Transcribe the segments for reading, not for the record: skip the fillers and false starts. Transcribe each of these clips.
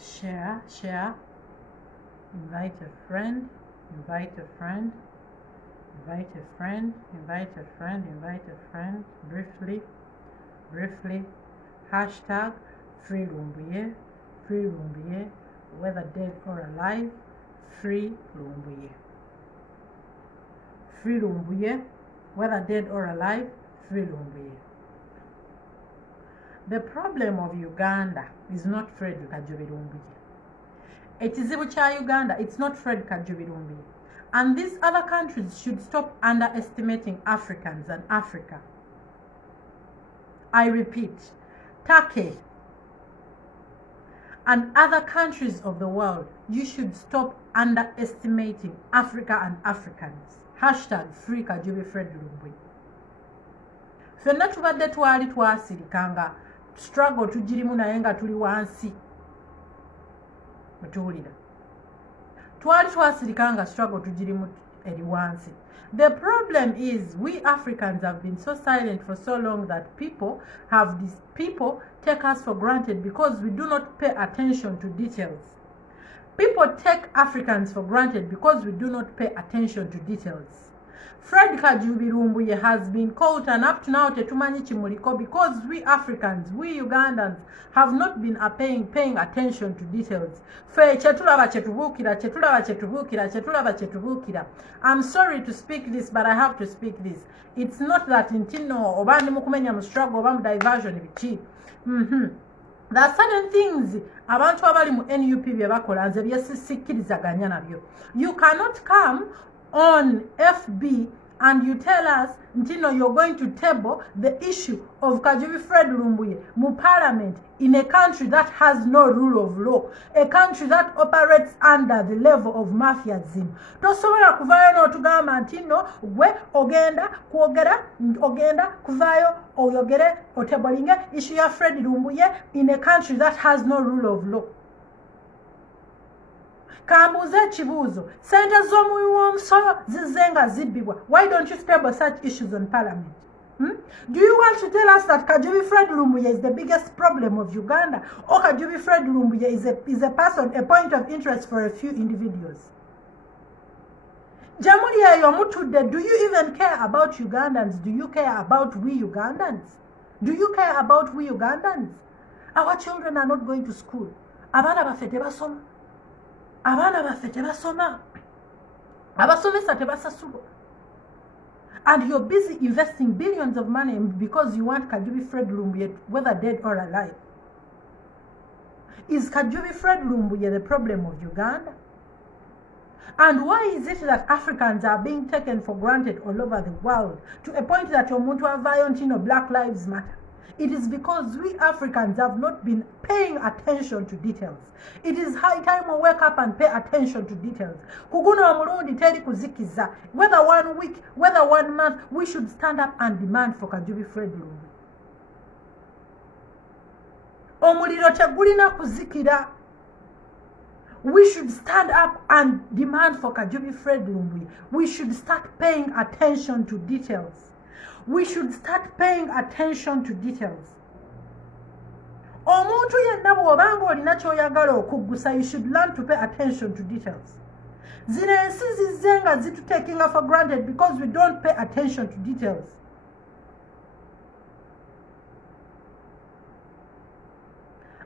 share, invite a friend, invite a friend, invite a friend, invite a friend, invite a friend, briefly, hashtag free Lumbuye, whether dead or alive, free Lumbuye. Free Lumbuye, whether dead or alive, free Lumbuye. The problem of Uganda is not Fred Kajubi Lumbuye. Ekizibu kya Uganda, it's not Fred Kajubi Lumbuye. And these other countries should stop underestimating Africans and Africa. I repeat, Turkey and other countries of the world, you should stop underestimating Africa and Africans. Hashtag free Kajubi Fred Lumbuye. Fenna tubadde twali twasirikanga struggle tujirimu naye nga tuli wansi. Mutuwulira. Twali twasirikanga struggle tujirimu eri wansi. The problem is we Africans have been so silent for so long that people take us for granted because we do not pay attention to details. People take Africans for granted because we do not pay attention to details. Fred Kajubi Lumbuye has been caught and up to now tetumanyi kimuliko because we Africans, we Ugandans have not been paying attention to details. Fe chetulaba chetubuukira. I'm sorry to speak this, but I have to speak this. It's not that intino obandi mukumenya mu struggle oba mu diversion biki. There are certain things abantu abali mu NUP bye bakola nze byesisikkirizaganya nabyo. You cannot come on FB and you tell us, Ntino, you're going to table the issue of Kajubi Fred Lumbuye mu parliament in a country that has no rule of law, a country that operates under the level of mafiaism. Tosobola kuvayo n'otugamba Ntino gwe ogenda kuvayo oyogere otebolinge issue ya Fred Lumbuye in a country that has no rule of law. Kambuze chibuzo. Sente z'omuwi w'omusolo zizenga zibbibwa. Why don't you table such issues on parliament? Do you want to tell us that Kajubi Fred Lumbuye is the biggest problem of Uganda? Or Kajubi Fred Lumbuye is a person, a point of interest for a few individuals? Jamuli Yomutudde, do you even care about Ugandans? Do you care about we Ugandans? Do you care about we Ugandans? Our children are not going to school. Abana baffe tebasoma. Abana baffe tebasoma. Abasomesa tebasasulwa. And you're busy investing billions of money because you want Kajubi Fred Lumbuye, whether dead or alive. Is Kajubi Fred Lumbuye the problem of Uganda? And why is it that Africans are being taken for granted all over the world to a point that omuntu avayo Black Lives Matter? It is because we Africans have not been paying attention to details. It is high time we wake up and pay attention to details. Kuguna omulundi teri kuzikiza. Whether 1 week, whether 1 month, we should stand up and demand for Kajubi Fred Lumbuye. Omuliro tegulina kuzikira. We should stand up and demand for Kajubi Fred Lumbuye. We should start paying attention to details. We should start paying attention to details. Omuntu yenna bw'obanga olina ky'oyagala okuggusa, you should learn to pay attention to details. Zino ensi zizze nga zitutekinga for granted because we don't pay attention to details.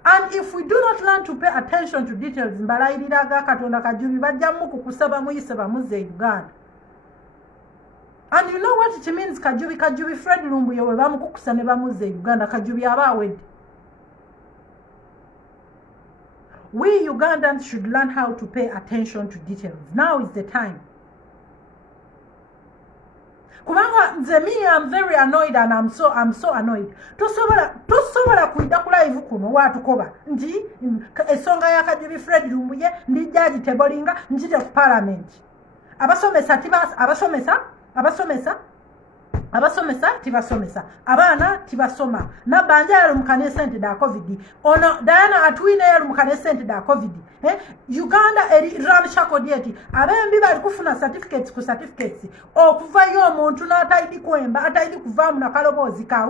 And if we do not learn to pay attention to details, mbalayirira aga Katonda Kajubi bajjamu kukusaba muyise bamuzze Uganda. And you know what it means, Kajubi Fred Lumbuye we bamukukusa ne bamuzze Uganda, Kajubi aba awedde. We Ugandans should learn how to pay attention to details. Now is the time. Kubanga nze me, I'm very annoyed and I'm so annoyed. Tosobola kuida ku live kuno watukoba nti esonga ya Kajubi Fred Lumbuye ndi jaji tebolinga njite ku parliament. Abasomesa tibasomesa. Abana tibasoma. Nabanja yarumukane sente da COVID. Ono Diana Atwine yarumukane sente da COVID. Uganda eri ramshako dieti. Abembi bali kufuna certificates ku certificates. Okuvayo omuntu n'atayidi kwemba, atayidi kuvamu na kalobozi ka.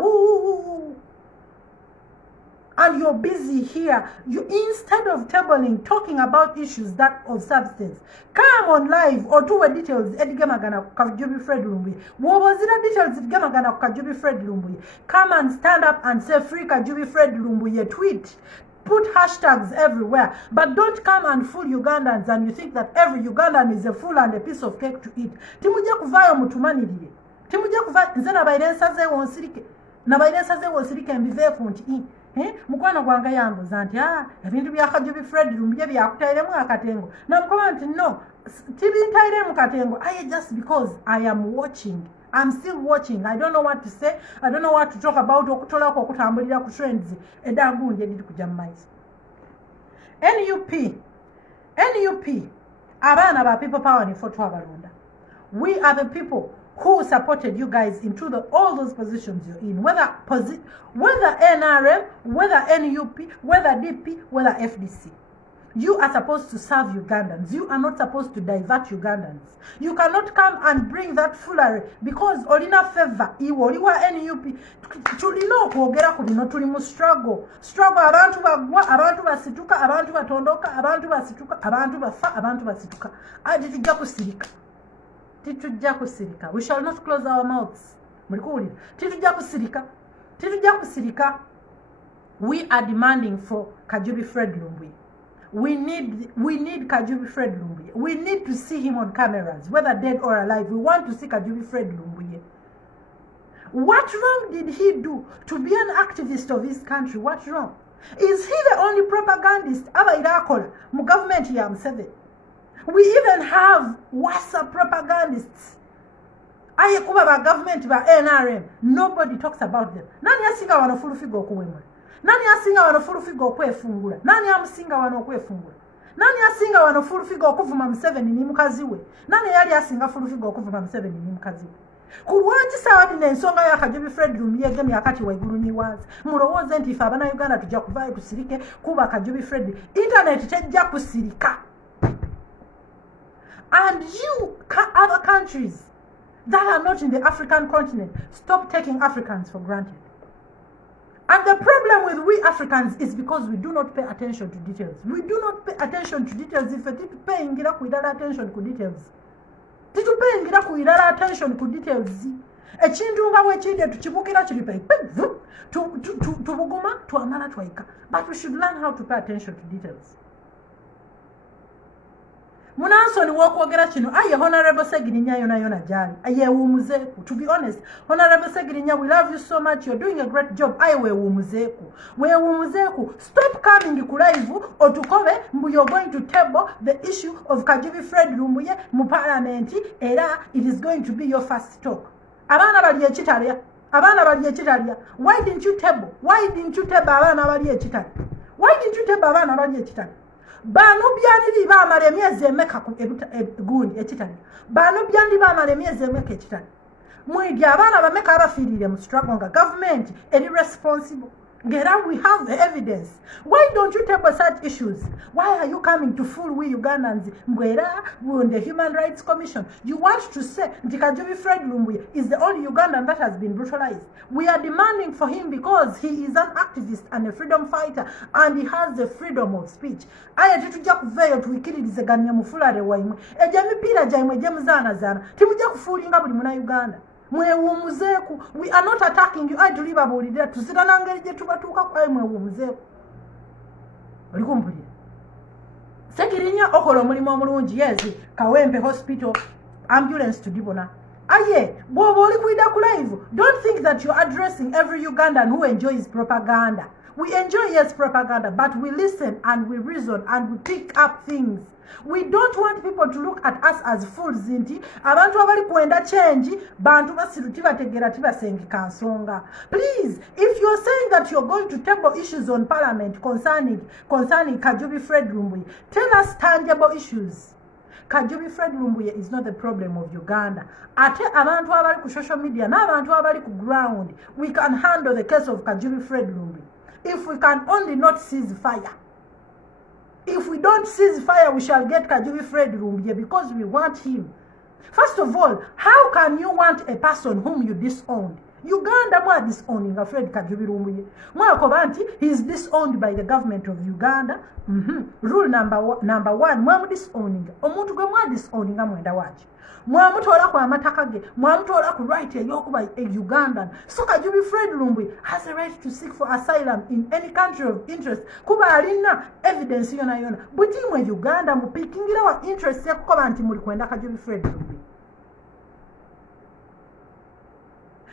and you're busy here. You, instead of tabling, talking about issues that of substance, come on live or do details. Edgamagana Kajubi Fred Lumbuye. What was it? Details Edgamagana Kajubi Fred Lumbuye. Come and stand up and say free Kajubi Fred Lumbuye. Tweet. Put hashtags everywhere, but don't come and fool Ugandans and you think that every Ugandan is a fool and a piece of cake to eat. Timuja kuvayo mutumaniriye. Timuja kuvayo nze nabayirensaze wonsirike. Nabayirensaze wonsirike mbiveeku nti mukwano gwange yambuza nti ebintu bya Kajubi Fred Lumbuye byakutairemu akatengo. Namukoba nti no, tibintairemu katengo. Just because I am watching. I'm still watching. I don't know what to say. I don't know what to talk about. Okutola ko kutambulira ku trends edagunje didi kujamaiza. NUP abana ba people power ni foto abalonda. We are the people who supported you guys into all those positions you're in, whether NRM, whether NUP, whether DP, whether FDC. You are supposed to serve Ugandans. You are not supposed to divert Ugandans. You cannot come and bring that foolery because olina favor iwa NUP tulino kwogera ku bino tuli mu struggle abantu bagwa abantu basituka abantu batondoka abantu basituka abantu bafa abantu basituka titujja kusirika. We shall not close our mouths. Mulikuwulira titujja kusirika. We are demanding for Kajubi Fred Lumbuye. We need Kajubi Fred Lumbuye. We need to see him on cameras, whether dead or alive. We want to see Kajubi Fred Lumbuye. What wrong did he do to be an activist of his country? What wrong? Is he the only propagandist abairakola mu government ya Museveni? We even have WhatsApp propagandists. Aye kuba ba government ba NRM. Nobody talks about them. Nani asinga wanofulu figo okuwemwe? Nani asinga wanofulu figo okwefungula? Nani amusinga wano okwefungula? Nani asinga wanofulu figo okuvuma Museveni ni mukazi we? Nani yali asinga fulu figo okuvuma Museveni ni mukazi we? Kulwaki sawadi n'ensonga ya Kajubi Fred Lumbuye gemi akati waigulu ni wanzi. Mulowooze nti ife abana Uganda tujja kuvaayo tusirike kuba Kajubi Fred. Internet tejja kusirika. And you, other countries that are not in the African continent, stop taking Africans for granted. And the problem with we Africans is because we do not pay attention to details. We do not pay attention to details. If you pay attention to details, titupeyingira kuirara attention ku details. Echintu nga wechide tuchibukira chilipe tubuguma tuamala twaika. But we should learn how to pay attention to details. Munansoni wokwogera kino Honorable Segirinya yona jali wumuzeku. To be honest, Honorable Segirinya, we love you so much. You're doing a great job. Wumuzeku. Stop coming ku live or to cover. You're going to table the issue of Kajubi Fred Lumbuye mu parliament. Era it is going to be your first talk. Abana bali ekitalia. Why didn't you table? Abana bali ekitalia? Why didn't you table abana bali ekitalia? Bano byandiri bamala emyezi emeka ku gundi ekitali. Bano byandiri bamala emyezi emeka ekitali. Mwidi abana bameka abafiirire mu struggle nga government irresponsible. Ngera we have the evidence. Why don't you table such issues? Why are you coming to fool we Ugandans? Ngera on the Human Rights Commission. You want to say Kajubi Fred Lumbuye is the only Ugandan that has been brutalized. We are demanding for him because he is an activist and a freedom fighter and he has the freedom of speech. Aya titujja kuveyo tuikiririze ganya mufulare waimwe. Ejamipira jaimwe jemuzana. Timujja kufulinga buli muna Uganda. Mwewumuzeku. We are not attacking you. I to leave about it. To sit and engage tubatuka kwa mwewumuzeku. Olikumpulira. Segirinya okola omulimu omulungi yezi Kawempe Hospital ambulance to Dibona. Bobo olikuida ku live. Don't think that you're addressing every Ugandan who enjoys propaganda. We enjoy yes propaganda, but we listen and we reason and we pick up things. We don't want people to look at us as fools inti abantu abali kwenda change bantu basiruti bategera tibasengika nsonga. Please, if you're saying that you're going to table issues on parliament concerning Kajubi Fred Lumbuye, tell us tangible issues. Kajubi Fred Lumbuye is not the problem of Uganda. Ate abantu abali ku social media n'abantu abali ku ground, we can handle the case of Kajubi Fred Lumbuye if we can only not seize fire. If we don't seize fire, we shall get Kajubi Fred Lumbuye because we want him. First of all, how can you want a person whom you disowned? Uganda mwa disowning Fred Kajubi Lumbuye. Mwakoba nti he is disowned by the government of Uganda. Rule number 1 mwa disowning. Omuntu gwe mwa disowning mwenda wachi. Mwamutola kwa amataka ge, mwamutola ku right eyokuba a Ugandan. So Kajubi Fred Lumbuye has a right to seek for asylum in any country of interest. Kuba alina evidence yona. Buti mwe Uganda mupikingira wa interest yakukoba nti muli kwenda Kajubi Fred Lumbuye.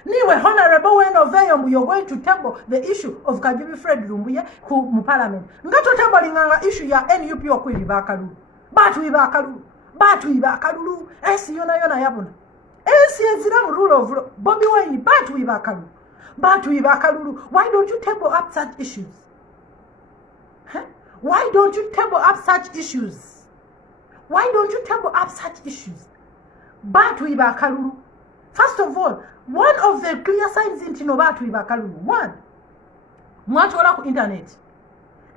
Niwe honorable Wenoveyo, you're going to table the issue of Kajubi Fred Lumbuye mu parliament. Ngato tabolinganga issue ya NUP okwiri bakalulu. Batu ibakalulu. Esi yona yabuna. Esi ezira mu rule of law. Bobby Wine batu ibakalulu. Why don't you table up such issues? Huh? Why don't you table up such issues? Batu ibakalulu. First of all, one of the clear signs in Tinobatu Ibakalulu. One, mwatola ku internet.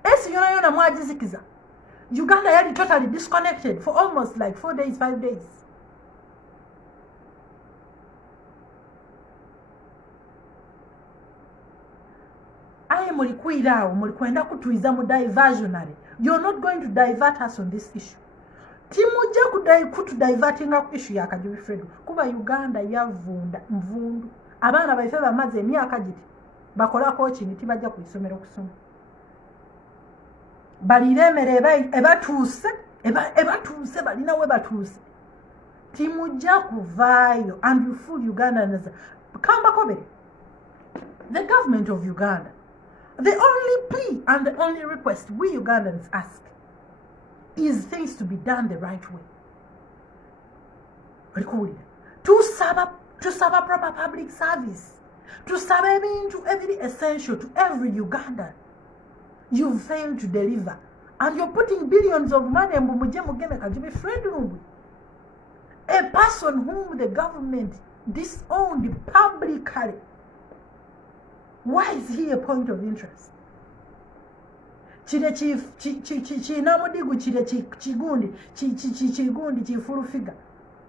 Esi yona mwajizikiza. Uganda yali totally disconnected for almost like 4 days, 5 days. Aye mulikuirawo, mulikwenda kutuiza mu diversionary. You're not going to divert us on this issue. Timujja kutudivertinga ku issue ya Kajubi Fred. Kuba Uganda yavunda mvundu. Abaana baife bamaze emyaka giti. Bakola coaching tibajja ku isomero kusoma. Baliremere ebatuuse balina we batuuse. Timujja kuvaayo and you fool Ugandans. Kamba kobere. The government of Uganda, the only plea and the only request we Ugandans ask is things to be done the right way. To serve a proper public service, to serve into every essential to every Ugandan. You fail to deliver, and you're putting billions of money in Kajubi Fred Lumbuye, a person whom the government disowned publicly. Why is he a point of interest? Chile chinamudigu chile chigundi chifuru figure.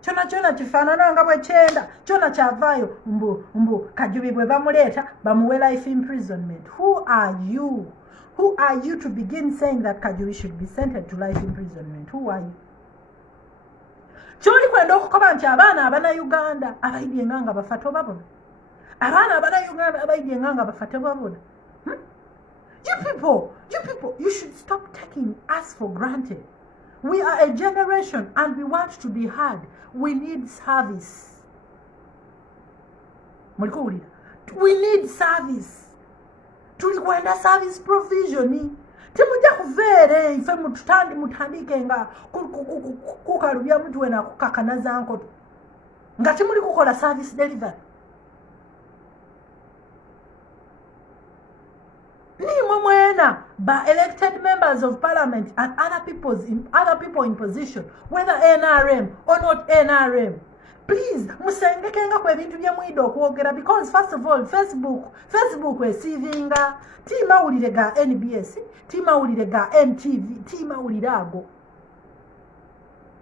Chona chifanana nga bwe chenda. Chona chavayo mbu Kajubi bwe bamuleta bamuwe life imprisonment. Who are you? Who are you to begin saying that Kajubi should be sentenced to life imprisonment? Who are you? Choli kwenda okukoba nti abaana abana Uganda abayidye nganga bafato babona. Abaana abana Uganda abayidye nganga bafato babona. You people, you should stop taking us for granted. We are a generation and we want to be heard. We need service. We need service. Tulikwenda service provision. Timujja kuvere ife mutandike nga kukalubya mtu wena kukakanaza nkoto. Nga timuli kukola service delivery. By elected members of parliament and other people in position, whether NRM or not NRM, please musengekenga kwe bintu bya mwido okwogera, because first of all Facebook receiving timawulire ga NBS, timawulire ga NTV, timawulire ago.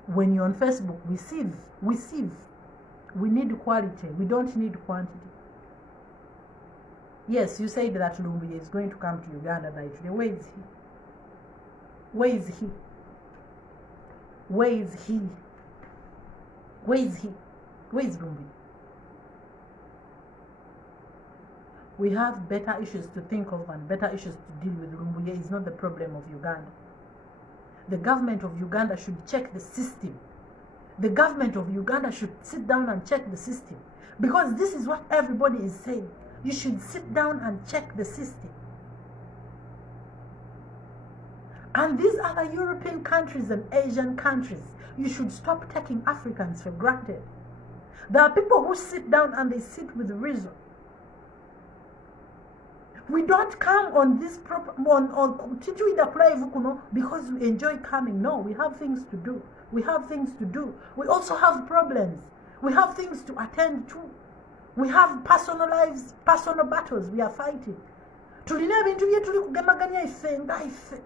When you're on Facebook, we need quality, we don't need quantity. Yes, you said that Lumbuye is going to come to Uganda by today. Where is he? Where is he? Where is he? Where is he? Where is Lumbuye? We have better issues to think of and better issues to deal with. Lumbuye is not the problem of Uganda. The government of Uganda should check the system. The government of Uganda should sit down and check the system. Because this is what everybody is saying. You should sit down and check the system. And these other European countries and Asian countries, you should stop taking Africans for granted. There are people who sit down and they sit with reason. We don't come on this because we enjoy coming. No, we have things to do. We also have problems. We have things to attend to. We have personal lives, personal battles we are fighting. Tulina ebintu bye tuli kugemaganya ife nga ife.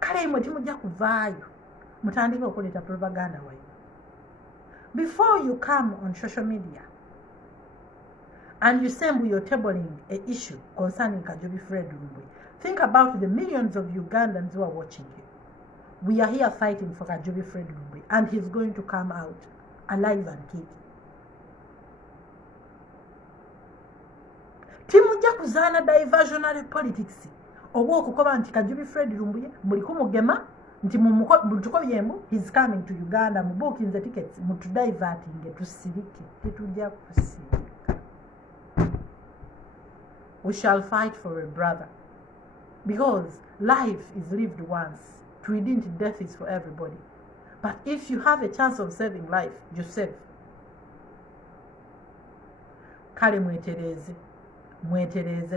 Kale imwe timujja kuvaayo. Mutandika okuleta propaganda wayo. Before you come on social media and you say you're tabling an issue concerning Kajubi Fred Lumumba, think about the millions of Ugandans who are watching you. We are here fighting for Kajubi Fred Lumumba, and he's going to come out alive and kicking. Timujja kuzaana diversionary politics oba okukoba nti Kajubi Fred Lumumba muli kumugema nti mutukobyemu he's coming to Uganda mu booking the tickets mutu diverting tusirike tetujja kusirika. We shall fight for a brother, because life is lived once. To redeem death is for everybody. But if you have a chance of saving life, you save. Kale mwetereze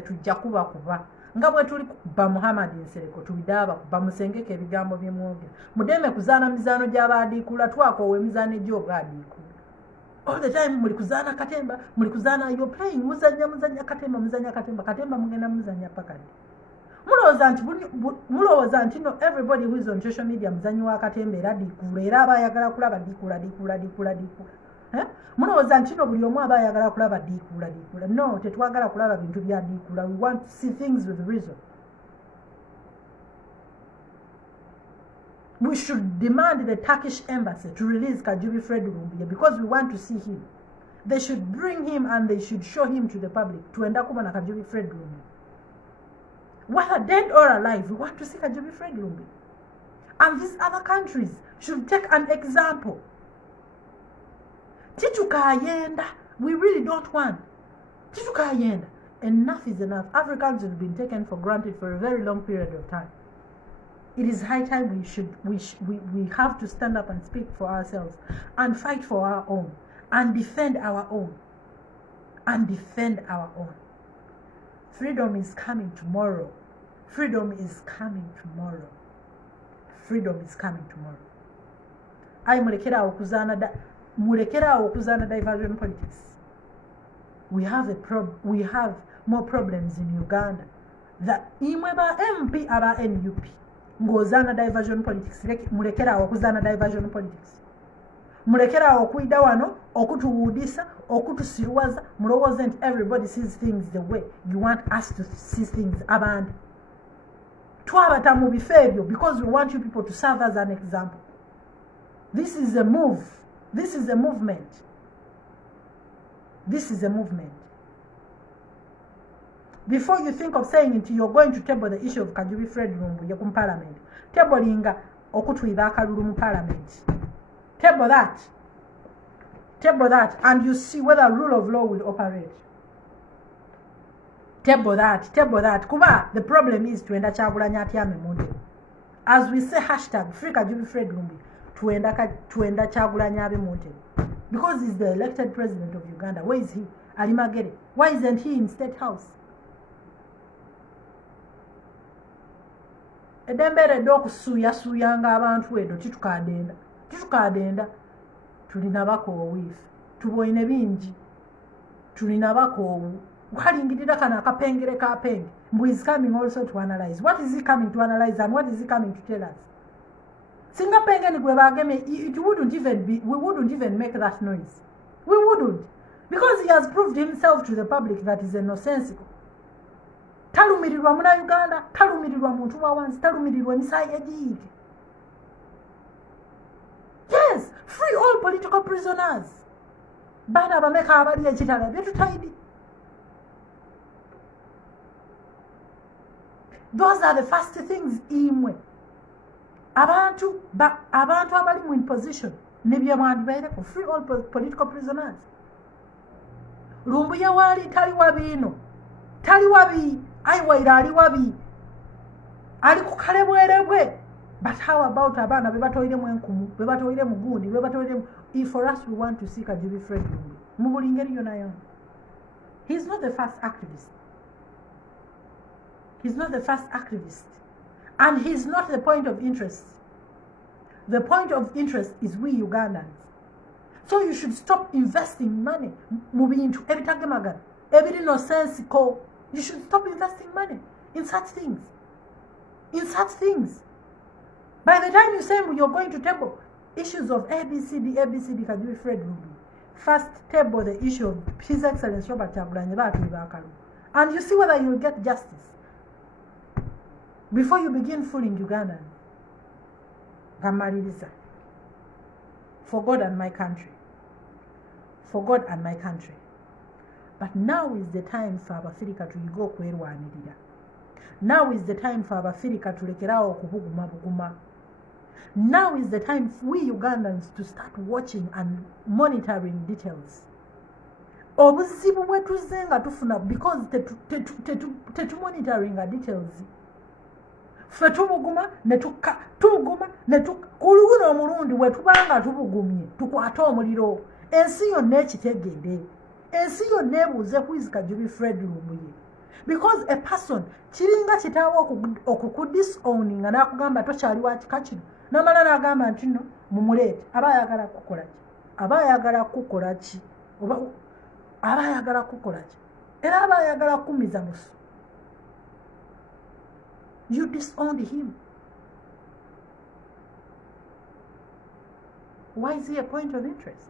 tujja kuba nga bwe tuli kuba Muhammad Nsereko tubidaba kuba musengeke ebigambo byemwogera mudeme kuzaana mizaano gy'abaadiikula twakoowa emizaano egy'obwadiikula. All the time muli kuzaana katemba, muli kuzaana you're playing muzanya katemba mugenda muzanya pakadi. Mulowooza nti no everybody who is on social media muzanyi wa katemba era diikula era abayagala kulaba diikula. Mulowooza nti no buli omu abayagala kulaba diikula. No, tetwagala kulaba bintu bya diikula. We want to see things with reason. We should demand the Turkish embassy to release Kajubi Fred Lumumba because we want to see him. They should bring him and they should show him to the public. Tuenda kuba na Kajubi Fred Lumumba. Whether dead or alive, we want to see Kajubi Fred Lumumba. And these other countries should take an example. Titukayenda, we really don't want. Titukayenda, enough is enough. Africans have been taken for granted for a very long period of time. It is high time we have to stand up and speak for ourselves and fight for our own and defend our own. Freedom is coming tomorrow. Freedom is coming tomorrow. I mulekera okuzana diversion politics. We have more problems in Uganda that imwe ba MP aba NUP ngozana diversion politics. Mulekera okuzana diversion politics. Mulekera okuida wano okutuwudisa okutusirwaza mulowooza nti everybody sees things the way you want us to see things. Abandi twabata mu bifo ebyo because we want you people to serve as an example. This is a move. This is a movement. Before you think of saying it, you're going to table the issue of Kajubi Fred Lumumba in Parliament. Tablinga okutwiba akalulu mu Parliament. Table that, and you see whether rule of law will operate. Table that. Kuba, the problem is to enda Kyagulanyi atyame model. As we say hashtag free Kajubi Fred Lumumba, to enda Kyagulanyi abe model. Because he's the elected president of Uganda. Where is he? Alimagere. Why isn't he in State House? Edembere dokusuuyanga abantu edo titukadenda. Tulina bakoowu ife. Tuboine bingi. Tulina bakoowu. Walingirira kana akapengere kapenge. Mbu is coming also to analyze. What is he coming to analyze and what is he coming to tell us? Singa pengeni gwe bageme, we wouldn't even make that noise. We wouldn't. Because he has proved himself to the public that is nonsensical. Talumirirwa muna Uganda, talumirirwa muntu wa wansi, talumirirwa emisaayi egiyiike. Yes, free all political prisoners. Bana bameka abali ekitala byetutayidi. Those are the first things imwe. Abantu abali in position nebya mwandibaire ku free all political prisoners. Lumbuya wali tali wabino. Tali wabi, aiwaira ali wabi. Ali kukale bwerebwe. But how about abana bebatoire mu enkumu, bebatoire mu gundi, bebatoire if for us we want to seek a Kajubi Fred Lumumba. Mubulingeri yonayo. He's not the first activist. And he's not the point of interest. The point of interest is we Ugandans. So you should stop investing money moving into every tagamagan, every nonsensical. You should stop investing money in such things. By the time you say you're going to table issues of ABCD Kajubi Fred Lumumba, first table the issue of His Excellency Robert Kyagulanyi Bakalu, and you see whether you'll get justice before you begin fooling Uganda. Gamaliriza. For God and my country. For God and my country. But now is the time for Abafirika to go kwerwanirira. Now is the time for Abafirika to lekerawo okubuguma buguma. Now is the time for we Ugandans to start watching and monitoring details. Obuzibu bwetuze nga tufuna because tetu monitoring details. Ffe tubuguma ne tuguma ne kuluguno omulundi we tubanga tubugumye tukwata omuliro. Ensi yonna ekitegedde. Ensi yonna ebuuze kwizika Jubi Fred Lumbuye. Because a person kiringa kitaawo okukudisowning nga nakugamba tokyali wa kika kino namala n'agamba nti no mumuleete aba ayagala kukola ki? Aba ayagala kukola ki? Aba ayagala kukola ki? Era aba ayagala kumiza musu. You disowned him. Why is he a point of interest?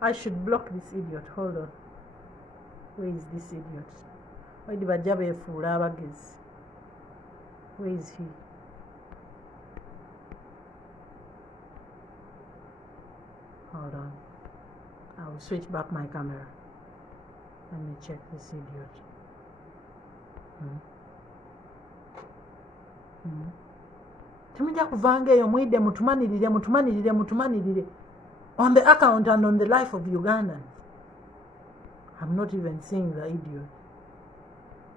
I should block this idiot. Hold on. Where is this idiot? Why did Bajabe fool abagezi? Where is he? Hold on. I will switch back my camera. Let me check this idiot. Tumija kuvanga eyo mwide mutumanirire on the account and on the life of Ugandans. I'm not even seeing the idiot.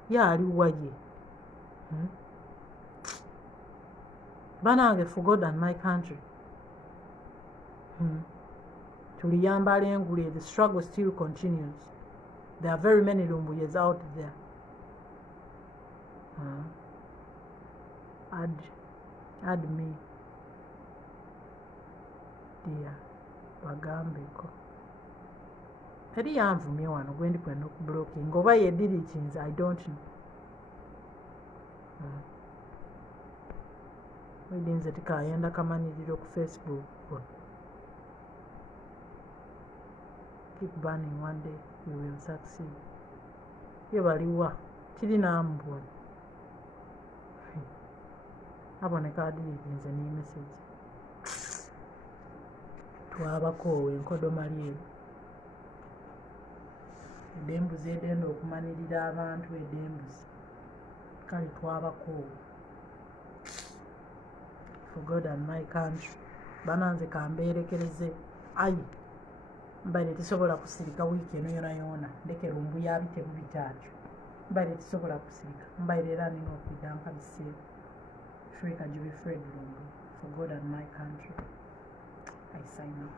Yeah, aliwaye. Banange for God and my country. Tuliyambala engule, the struggle still continues. There are very many Lumbuyes out there. Add me. Dear. Bagambeko. Teri yanvumye wano gwe ndi kwenda okublocking oba ye deletions, I don't know. Wedinze tikayenda kamaniriro ku Facebook. Keep burning, one day we will succeed. Ye baliwa kiri nambona. Aboneka deletions ni message. Twabakoowe enkodomali edembuzi edenda okumanirira abantu edembuzi kale twabakoowe. For God and my country. Bananze kambeerekereze ayi mbaire tisobola kusirika wiiki eno yona ndekera ombuya abite bubitaatyo mbaire tisobola kusirika mbaire era nina okuyampa biseera Africa Jubi Fred Lumbuye. For God and my country. I sign off.